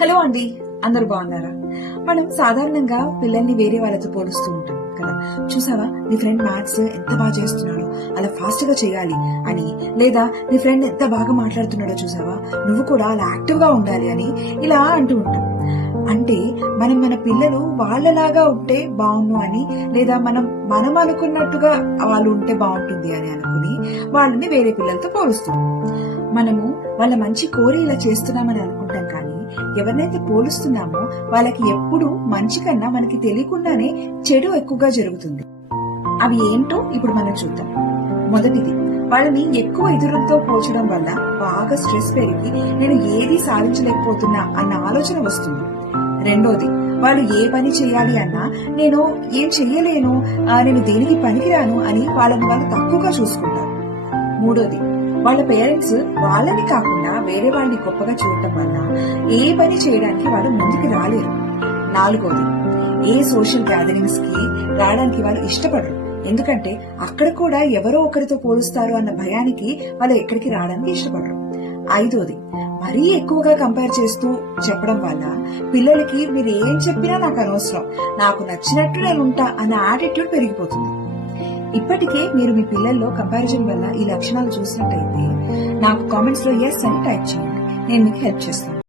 Hello అండి అందరు బాగున్నారా? మనం సాధారణంగా పిల్లల్ని వేరే వాళ్ళతో పోలుస్తూ ఉంటాం కదా? చూసావా? నీ ఫ్రెండ్ మ్యాథ్స్ ఎంత బాగా చేస్తున్నాడో అలా ఫాస్ట్గా చేయాలి అని లేదా నీ ఫ్రెండ్ ఎంత బాగా మాట్లాడుతున్నాడో చూసావా? నువ్వు కూడా అలా యాక్టివ్గా ఉండాలి అని ఇలా అంటూ ఉంటాం. అంటే మనం మన పిల్లలు వాళ్ళలాగా ఉంటే బాగుండు అని లేదా మనం మనం అనుకున్నట్టుగా వాళ్ళు ఉంటే బాగుంటుంది అని అనుకుని వాళ్ళని వేరే పిల్లలతో పోలుస్తాం. మనము వాళ్ళ మంచి కోరి ఇలా చేస్తున్నామని అనుకుంటాం కానీ ఎవరినైతే పోలుస్తున్నామో వాళ్ళకి ఎప్పుడు మంచి కన్నా మనకి తెలియకుండానే చెడు ఎక్కువగా జరుగుతుంది. అవి ఏంటో ఇప్పుడు మనం చూద్దాం. మొదటిది వాళ్ళని ఎక్కువ ఎదురులతో పోల్చడం వల్ల బాగా స్ట్రెస్ పెరిగి నేను ఏది సాధించలేకపోతున్నా అన్న ఆలోచన వస్తుంది. రెండోది వాళ్ళు ఏ పని చేయాలి అన్నా నేను ఏం చెయ్యలేను ఆ, నేను దేనికి పనికిరాను అని వాళ్ళని వాళ్ళు తక్కువగా చూసుకుంటారు. మూడోది వాళ్ళ పేరెంట్స్ వాళ్ళని కాకుండా వేరే వాళ్ళని గొప్పగా చూడటం వల్ల ఏ పని చేయడానికి వాళ్ళు ముందుకు రాలేరు. నాలుగోది ఏ సోషల్ గ్యాదరింగ్స్కి రావడానికి వాళ్ళు ఇష్టపడరు. ఎందుకంటే అక్కడ కూడా ఎవరో ఒకరితో పోలుస్తారు అన్న భయానికి వాళ్ళు ఎక్కడికి రావడానికి ఇష్టపడరు. ఐదోది మరీ ఎక్కువగా కంపేర్ చేస్తూ చెప్పడం వల్ల పిల్లలకి మీరు ఏం చెప్పినా నాకు అనవసరం. నాకు నచ్చినట్టు నేను ఉంటా అన్న యాటిట్యూడ్ పెరిగిపోతుంది. ఇప్పటికే మీరు మీ పిల్లల్లో కంపారిజన్ వల్ల ఈ లక్షణాలు చూసినట్టయితే నాకు కామెంట్స్లో ఎస్ అని టైప్ చేయండి. నేను మీకు హెల్ప్ చేస్తాను.